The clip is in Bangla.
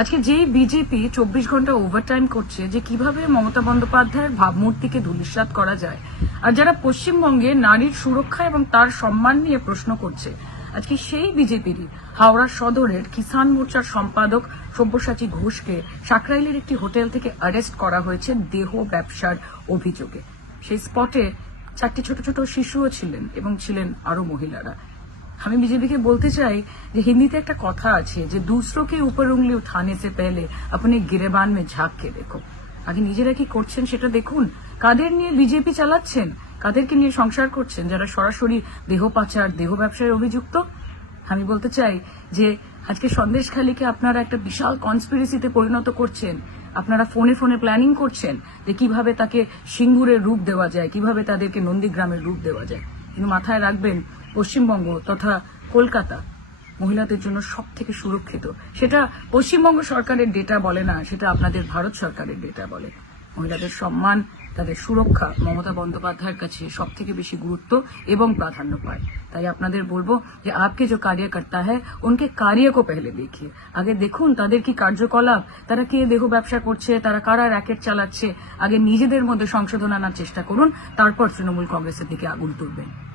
আজকে যেই বিজেপি চব্বিশ ঘণ্টা ওভারটাইম করছে যে কীভাবে মমতা বন্দ্যোপাধ্যায়ের ভাবমূর্তিকে ধূলিসাৎ করা যায়, আর যারা পশ্চিমবঙ্গে নারীর সুরক্ষা এবং তার সম্মান নিয়ে প্রশ্ন করছে, আজকে সেই বিজেপিরই হাওড়া সদরের কিষাণ মোর্চার সম্পাদক সব্যসাচী ঘোষকে সাকরাইলের একটি হোটেল থেকে অ্যারেস্ট করা হয়েছে দেহ ব্যবসার অভিযোগে। সেই স্পটে চারটি ছোট ছোট শিশুও ছিলেন এবং ছিলেন আরও মহিলারা। আমি বিজেপিকে বলতে চাই যে হিন্দিতে একটা কথা আছে যে দুসরোকে উপর উংলি উঠানে সে পেলে আপনি গিরেবান মে ঝাঁককে দেখো। আগে নিজেরা কি করছেন সেটা দেখুন। কাদের নিয়ে বিজেপি চালাচ্ছেন? কাদেরকে নিয়ে সংসার করছেন? যারা সরাসরি দেহ পাচার, দেহ ব্যবসায় অভিযুক্ত? আমি বলতে চাই যে আজকে সন্দেশখালীকে আপনারা একটা বিশাল কনস্পিরেসিতে পরিণত করছেন। আপনারা ফোনে ফোনে প্ল্যানিং করছেন যে কীভাবে তাকে সিঙ্গুরের রূপ দেওয়া যায়, কীভাবে তাদেরকে নন্দীগ্রামের রূপ দেওয়া যায়। কিন্তু মাথায় রাখবেন পশ্চিমবঙ্গ তথা কলকাতা মহিলাদের জন্য সব থেকে সুরক্ষিত। সেটা পশ্চিমবঙ্গ সরকারের ডেটা বলে না, সেটা আপনাদের ভারত সরকারের ডেটা বলে। মহিলাদের সম্মান, তাদের সুরক্ষা মমতা বন্দ্যোপাধ্যায়ের কাছে সব থেকে বেশি গুরুত্ব এবং প্রাধান্য পায়। তাই আপনাদের বলব যে আপকে যে কার্যকর্তা হ্যায়, উনকে কার্য কো পেহলে দেখিয়ে। আগে দেখুন তাদের কি কার্যকলাপ, তারা কে দেহ ব্যবসা করছে, তারা কারা র্যাকেট চালাচ্ছে। আগে নিজেদের মধ্যে সংশোধন আনার চেষ্টা করুন, তারপর তৃণমূল কংগ্রেসের দিকে আগুন তুলবেন।